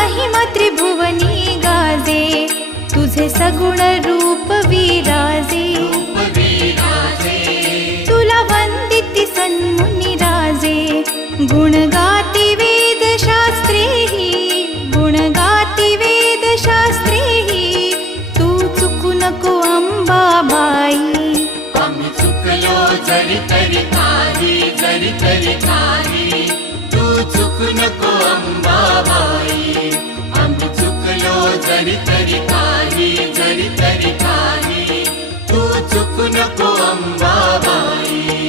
महिमा त्रिभुवनी गाजे, तुझे सगुण रूप विराजे. तुला वंदिती सन्मुनी राजे, गुण गाती वेद शास्त्रेही, गुण गाती वेद शास्त्रेही. तू चुकू नको अंबाबाई. आम्ही चुकलो जरी तरी काही, जरी तरी काही, तू चुकू नको अंबाबाई. आम्ही चुकलो जरी तरी काही, जरी तरी काही, तू चुकू नको अंबाबाई.